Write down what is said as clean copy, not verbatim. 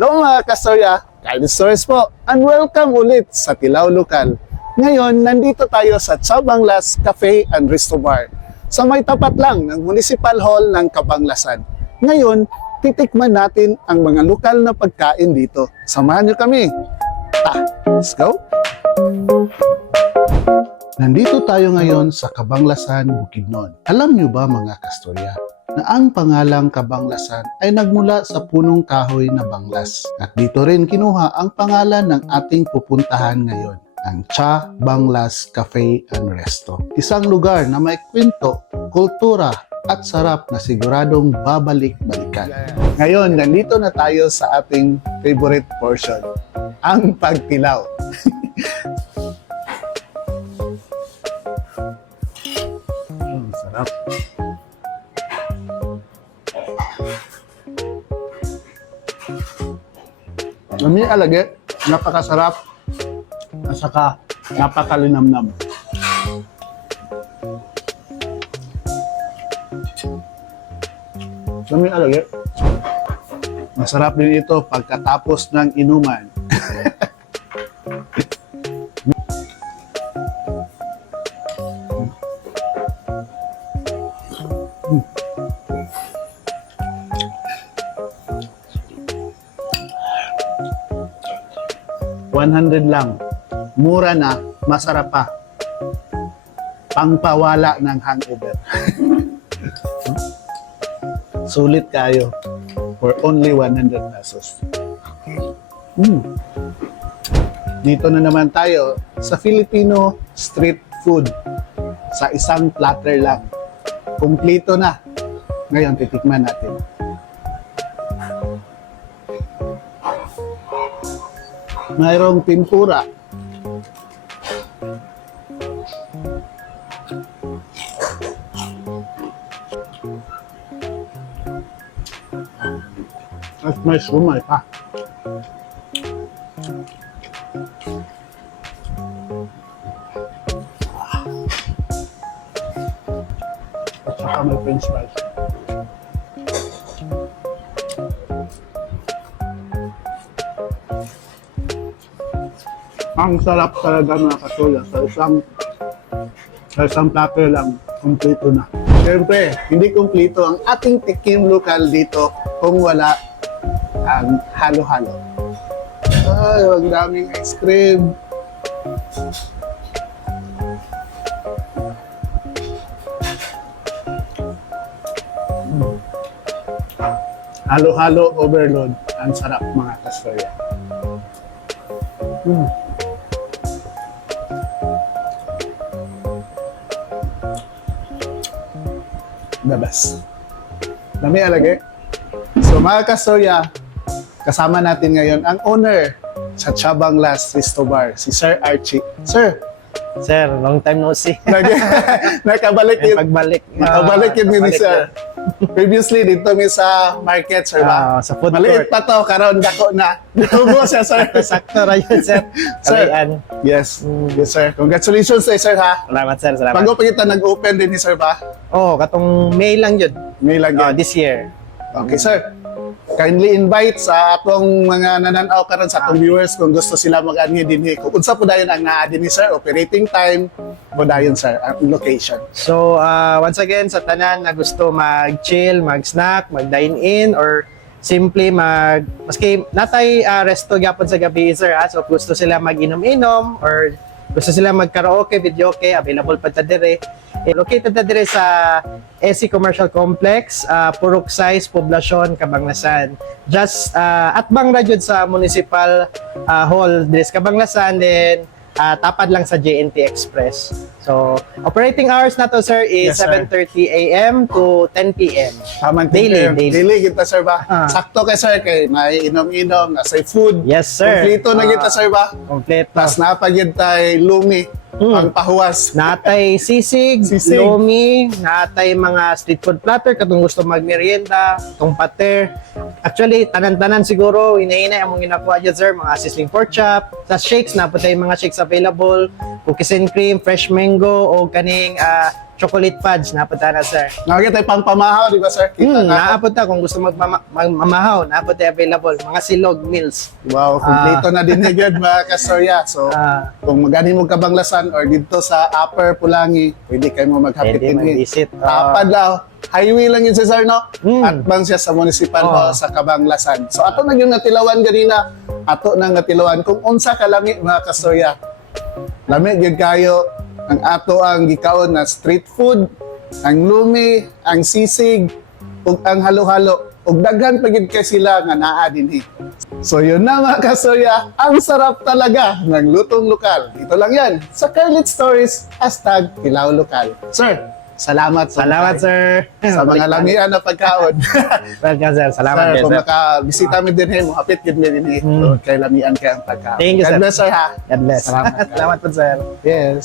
Hello mga kastorya, Carlos Torres po, and welcome ulit sa Tilaw Lokal. Ngayon, nandito tayo sa Chabanglas Cafe and Resto Bar, sa may tapat lang ng Municipal Hall ng Cabanglasan. Ngayon, titikman natin ang mga lokal na pagkain dito. Samahan niyo kami. Let's go! Nandito tayo ngayon sa Cabanglasan, Bukidnon. Alam niyo ba mga kastorya, na ang pangalang Cabanglasan ay nagmula sa punong kahoy na banglas. At dito rin kinuha ang pangalan ng ating pupuntahan ngayon, ang Chabanglas Cafe and Resto. Isang lugar na may kwento, kultura at sarap na siguradong babalik-balikan. Ngayon, nandito na tayo sa ating favorite portion, ang pagtilaw. Sarap. Kami alagi, napakasarap at saka napakalinamnam. Kami alagi, masarap din ito pagkatapos ng inuman. 100 lang. Mura na, masarap pa. Pangpawala ng hangover. Sulit kayo for only 100 pesos. Dito na naman tayo sa Filipino street food. Sa isang platter lang. Kumplito na. Ngayon, titikman natin. Mayroong tempura. At may sumay pa. At saka may french fries. Ang sarap talaga mga kasuya. Sa isang platter lang, kompleto na. Siyempre, hindi kompleto ang ating tikim lokal dito kung wala ang halo-halo. Ay, ang daming ice cream. Halo-halo overload. Ang sarap mga kasuya. The best. Dami alagi. So mga kastorya, kasama natin ngayon ang owner sa Chabanglas Resto Bar, si Sir Archie. Sir, Long time no see. nakabalik yun. Pagbalik. Nakabalik yun ni Sir. Previously, dito mi sa market, Sir ba? Sa food Maliit court. pa to, karon dako na. Tubo siya, Sir. Sakto ra yun, sir. Sir. Kalayan. Yes. Yes, Sir. Congratulations Sir, ha? Salamat, sir. Salamat. Bago pa kita nag-open din ni Sir ba? Katong May lang yun. May lagyan. This year. Okay, Sir. Kindly invite sa atong mga nananaw karon sa atong viewers kung gusto sila mag-ani dinhi. Kung unsa po dayon ang naa dinhi, Sir, operating time po dayon, Sir, ang location. So, once again, sa tanan na gusto mag-chill, mag-snack, mag-dine-in, or simply maski natay resto gyapon sa gabi, sir, so gusto sila mag-inom-inom or gusto sila mag-karaoke, videoke, available pa ta dire. Located ta dire sa SC Commercial Complex, Purok Size, Poblacion, Cabanglasan. Just at bang ra jud sa Municipal Hall dire sa Cabanglasan, then tapad lang sa JNT Express. So, operating hours na to, sir, is Yes, sir. 7:30 a.m. to 10 p.m. Taman Daily. Daily kita, Sir ba? Ah. Sakto kay Sir kay may inom-inom, nasa food. Yes, sir. Kompleto na kita, Sir ba? Kompleto. Tas napagid tay lumi, pang pahuwas. Natay sisig, Sisig. lomi, natay mga street food platter katong gusto magmerienda, tong pater. Actually, tanan-tanan siguro hinahinay among ginakuha dyan, sir, mga sizzling pork chop. Sa shakes na po tayo mga shakes available, cookies and cream, fresh mango o kaning chocolate fudge, napunta na sir. Nakakita pang pamahaw, di ba sir? Kita na. Naapot na kung gusto magmamahaw, naapot na available. Mga silog meals. Wow, kumpleto na din agad mga kastorya. So, Ah. kung magani mo Kabanglasan or dito sa Upper Pulangi, pwede kayo mo maghapit Pwede din. mag-visit. Tapad daw. Highway lang yun si sir, no? At bang siya sa municipal hall Oo. sa Kabanglasan. So, ato na yung natilawan ganina. Ato na natilawan. Kung unsa ka lami mga kastorya, lami yung kayo ang ato ang gikaon na street food, ang lumi, ang sisig, ug ang halo-halo. Ug daghan pagid kay sila nga naa dinhi. So yun na mga kastorya, ang sarap talaga ng lutong lokal. Dito lang yan, sa Carlit Stories, #KilawLokal. Sir, salamat Salamat sir. sa mga lamian na pagkaon. Welcome sir. Salamat Sir, kayo kung sir. makabisita mo din, mo hapit din din kay lamian kay ang pagkaon. Thank you, God sir. bless, sir, ha? God bless. Salamat. Salamat po sir. Yes.